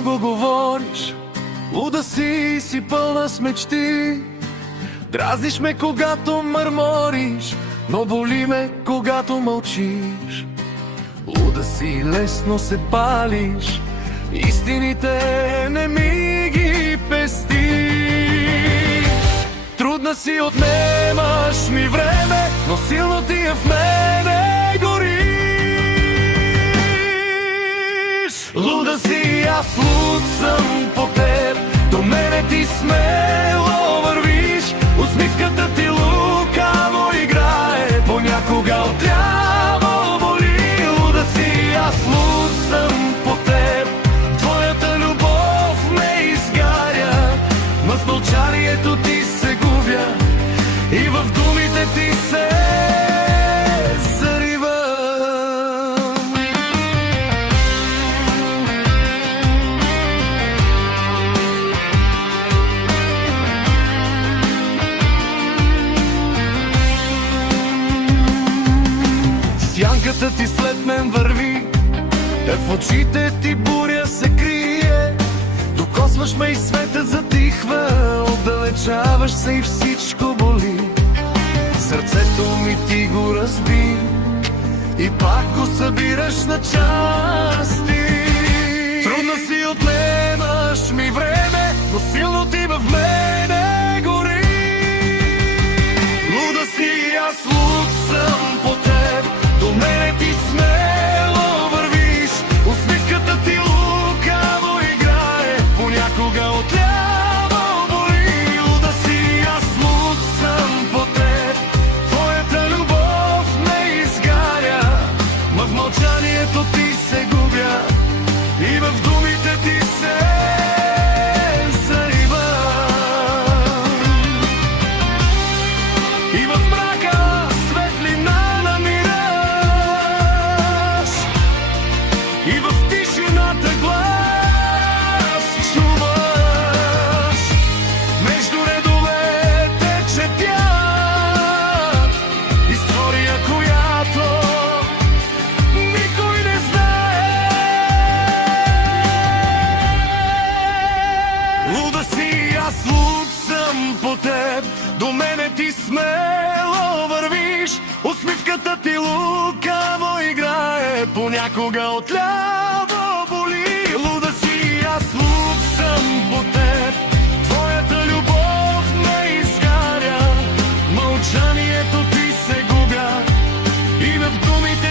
много говориш, луда си пълна с мечти. Дразниш ме, когато мърмориш, но боли ме, когато мълчиш. Луда си, лесно се палиш, истините не ми ги пести. Трудна си, отнемаш ми време, но силно ти е в мене гориш. Луда си, аз луд съм по теб, до мене ти смело вървиш. Усмивката ти лукаво играе, понякога отляво боли. Луда си, аз луд съм по теб, твоята любов ме изгаря, но в мълчанието ти се губя и в думите ти се заривам. Сянката ти след мен върви, в очите ти буря се крие. Докосваш ме и светът затихва, отдалечаваш се и всичко боли. Сърцето ми ти го разби и пак го събираш на части. Трудна си, отнемаш ми време, но силно ти в мене гори. Луда си, аз луд съм по теб, до мене ти смело вървиш. Усмивката ти лукаво играе, понякога отляво боли. Луда си, аз луд съм по теб, твоята любов ме изгаря, ма в мълчанието ти се губя и в думите ти се заривам. И в мрака светлина намираш, и в тишината глас чуваш. Между редовете четя история, която никой не знае. Луда си, аз луд съм по теб, до мене ти смело вървиш. Усмивката ти лукаво играе, понякога отляво боли. Луда си, аз луд съм по теб, твоята любов ме изгаря, мълчанието ти се губя и в думите